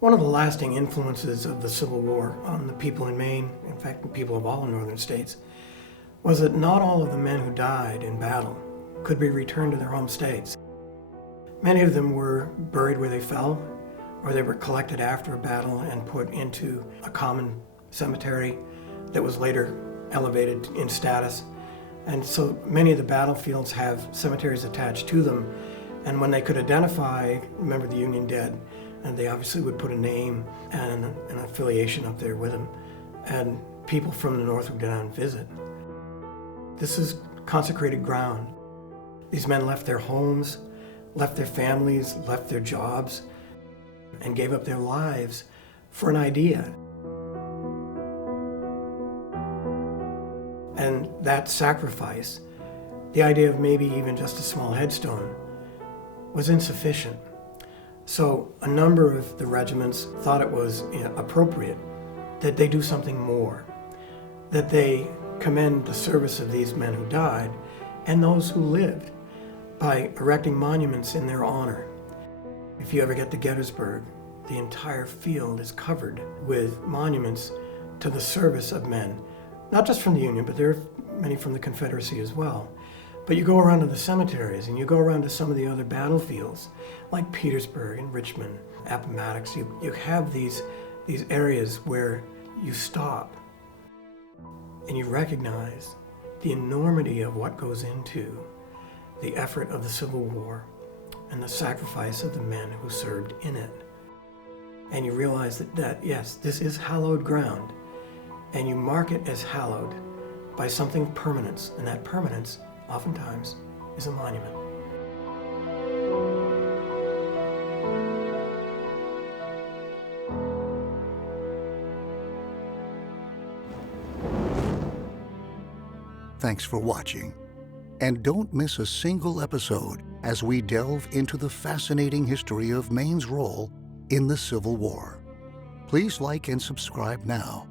One of the lasting influences of the Civil War on the people in Maine, in fact the people of all northern states, was that not all of the men who died in battle could be returned to their home states. Many of them were buried where they fell, or they were collected after a battle and put into a common cemetery that was later elevated in status. And so many of the battlefields have cemeteries attached to them, and when they could identify, remember the Union dead, and they obviously would put a name and an affiliation up there with them, and people from the north would go down and visit. This is consecrated ground. These men left their homes, left their families, left their jobs, and gave up their lives for an idea. And that sacrifice, the idea of maybe even just a small headstone, was insufficient. So a number of the regiments thought it was appropriate that they do something more, that they commend the service of these men who died and those who lived by erecting monuments in their honor. If you ever get to Gettysburg, the entire field is covered with monuments to the service of men, not just from the Union, but there are many from the Confederacy as well. But you go around to the cemeteries and you go around to some of the other battlefields, like Petersburg and Richmond, Appomattox. You have these areas where you stop and you recognize the enormity of what goes into the effort of the Civil War and the sacrifice of the men who served in it. And you realize that yes, this is hallowed ground, and you mark it as hallowed by something of permanence, and that permanence oftentimes is a monument. Thanks for watching. And don't miss a single episode as we delve into the fascinating history of Maine's role in the Civil War. Please like and subscribe now.